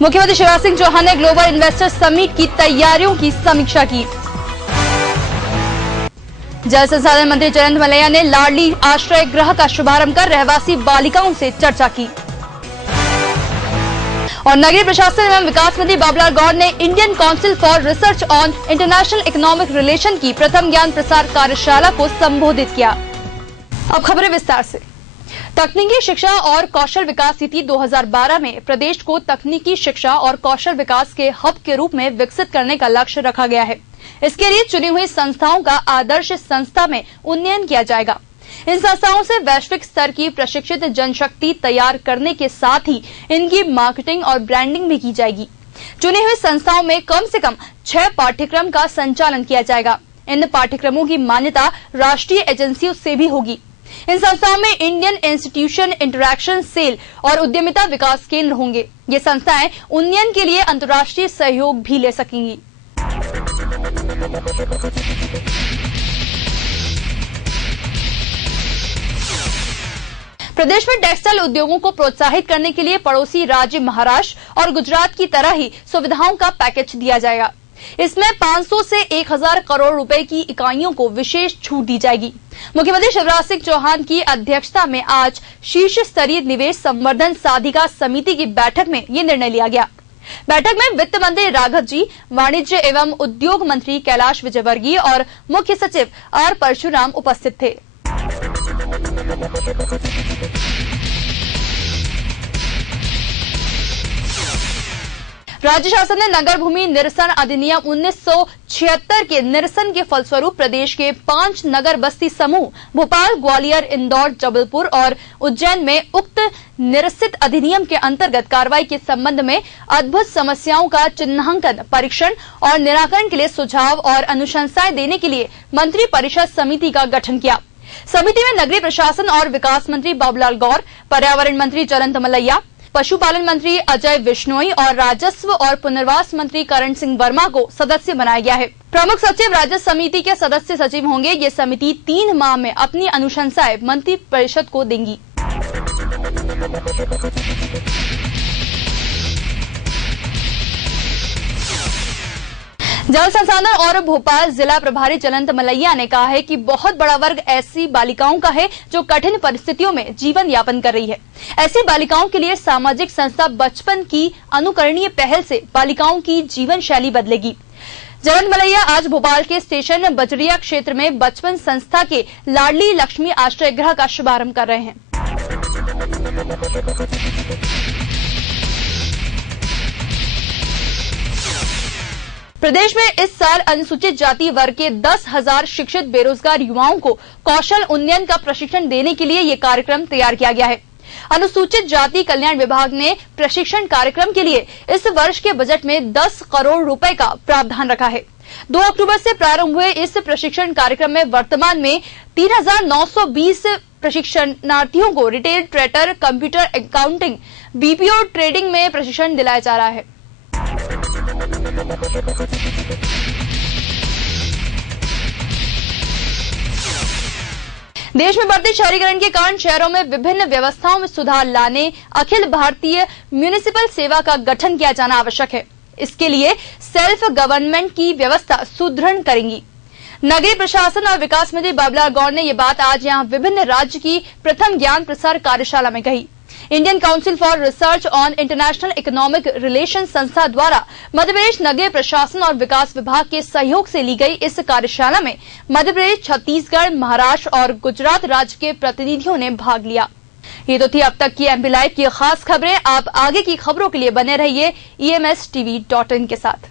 मुख्यमंत्री शिवराज सिंह चौहान ने global investor summit की तैयारियों की समीक्षा की। जल संसाधन मंत्री जयंत मलैया ने लाडली आश्रय गृह का शुभारंभ कर रहवासी बालिकाओं से चर्चा की। और नगरीय प्रशासन एवं विकास मंत्री बाबूलाल गौर ने Indian council for research on international economic relation की प्रथम ज्ञान प्रसार कार्यशाला को संबोधित किया। अब खबरें विस्तार से। तकनीकी शिक्षा और कौशल विकास नीति 2012 में प्रदेश को तकनीकी शिक्षा और कौशल विकास के हब के रूप में विकसित करने का लक्ष्य रखा गया है। इसके लिए चुनी हुई संस्थाओं का आदर्श संस्था में उन्नयन किया जाएगा। इन संस्थाओं से वैश्विक स्तर की प्रशिक्षित जनशक्ति तैयार करने के साथ ही इनकी मार्केटिंग और ब्रांडिंग भी की जाएगी। चुनी हुई संस्थाओं में कम से कम 6 पाठ्यक्रम का संचालन किया जाएगा। इन पाठ्यक्रमों की मान्यता राष्ट्रीय एजेंसियों से भी होगी। इन संस्थाओं में इंडियन इंस्टीट्यूशन इंटरैक्शन सेल और उद्यमिता विकास केंद्र होंगे। ये संस्थाएं उन्नयन के लिए अंतर्राष्ट्रीय सहयोग भी ले सकेंगी। प्रदेश में टेक्सटाइल उद्योगों को प्रोत्साहित करने के लिए पड़ोसी राज्य महाराष्ट्र और गुजरात की तरह ही सुविधाओं का पैकेज दिया जाएगा। इसमें 500 से 1000 करोड़ रुपए की इकाइयों को विशेष छूट दी जाएगी। मुख्यमंत्री शिवराज सिंह चौहान की अध्यक्षता में आज शीर्ष स्तरीय निवेश संवर्धन साधिका समिति की बैठक में ये निर्णय लिया गया। बैठक में वित्त मंत्री राघव जी, वाणिज्य एवं उद्योग मंत्री कैलाश विजयवर्गीय और मुख्य सचिव आर परशुराम उपस्थित थे। राज्य शासन ने नगर भूमि निरसन अधिनियम 1976 के निरसन के फलस्वरूप प्रदेश के 5 नगर बस्ती समूह भोपाल, ग्वालियर, इंदौर, जबलपुर और उज्जैन में उक्त निरसित अधिनियम के अंतर्गत कार्रवाई के संबंध में अद्भुत समस्याओं का चिन्हांकन, परीक्षण और निराकरण के लिए सुझाव और अनुशंसाएं देने के लिए मंत्री परिषद समिति का गठन किया। समिति में नगरीय प्रशासन और विकास मंत्री बाबूलाल गौर, पर्यावरण मंत्री जयंत मलैया, पशुपालन मंत्री अजय विश्नोई और राजस्व और पुनर्वास मंत्री करण सिंह वर्मा को सदस्य बनाया गया है। प्रमुख सचिव राज्य समिति के सदस्य सचिव होंगे। ये समिति 3 माह में अपनी अनुशंसाएं मंत्री परिषद को देंगी। जल संसाधन और भोपाल जिला प्रभारी जयंत मलैया ने कहा है कि बहुत बड़ा वर्ग ऐसी बालिकाओं का है जो कठिन परिस्थितियों में जीवन यापन कर रही है। ऐसी बालिकाओं के लिए सामाजिक संस्था बचपन की अनुकरणीय पहल से बालिकाओं की जीवन शैली बदलेगी। जयंत मलैया आज भोपाल के स्टेशन बजरिया क्षेत्र में बचपन संस्था के लाडली लक्ष्मी आश्रय गृह का शुभारंभ कर रहे हैं। प्रदेश में इस साल अनुसूचित जाति वर्ग के 10,000 शिक्षित बेरोजगार युवाओं को कौशल उन्नयन का प्रशिक्षण देने के लिए ये कार्यक्रम तैयार किया गया है। अनुसूचित जाति कल्याण विभाग ने प्रशिक्षण कार्यक्रम के लिए इस वर्ष के बजट में 10 करोड़ रुपए का प्रावधान रखा है। 2 अक्टूबर से प्रारंभ हुए इस प्रशिक्षण कार्यक्रम में वर्तमान में 3,920 प्रशिक्षणार्थियों को retail trader, computer accounting, BPO trading में प्रशिक्षण दिलाया जा रहा है। देश में बढ़ते शहरीकरण के कारण शहरों में विभिन्न व्यवस्थाओं में सुधार लाने अखिल भारतीय म्युनिसिपल सेवा का गठन किया जाना आवश्यक है। इसके लिए सेल्फ गवर्नमेंट की व्यवस्था सुदृढ़ करेंगी। नगरीय प्रशासन और विकास मंत्री बाबूलाल गौर ने ये बात आज यहां विभिन्न राज्य की प्रथम ज्ञान प्रसार कार्यशाला में कही। Indian council for research on international economic relation संस्था द्वारा मध्यप्रदेश नगरीय प्रशासन और विकास विभाग के सहयोग से ली गई इस कार्यशाला में मध्यप्रदेश, छत्तीसगढ़, महाराष्ट्र और गुजरात राज्य के प्रतिनिधियों ने भाग लिया। ये तो थी अब तक की एमपी लाइव की खास खबरें। आप आगे की खबरों के लिए बने रहिए EMSTV.in के साथ।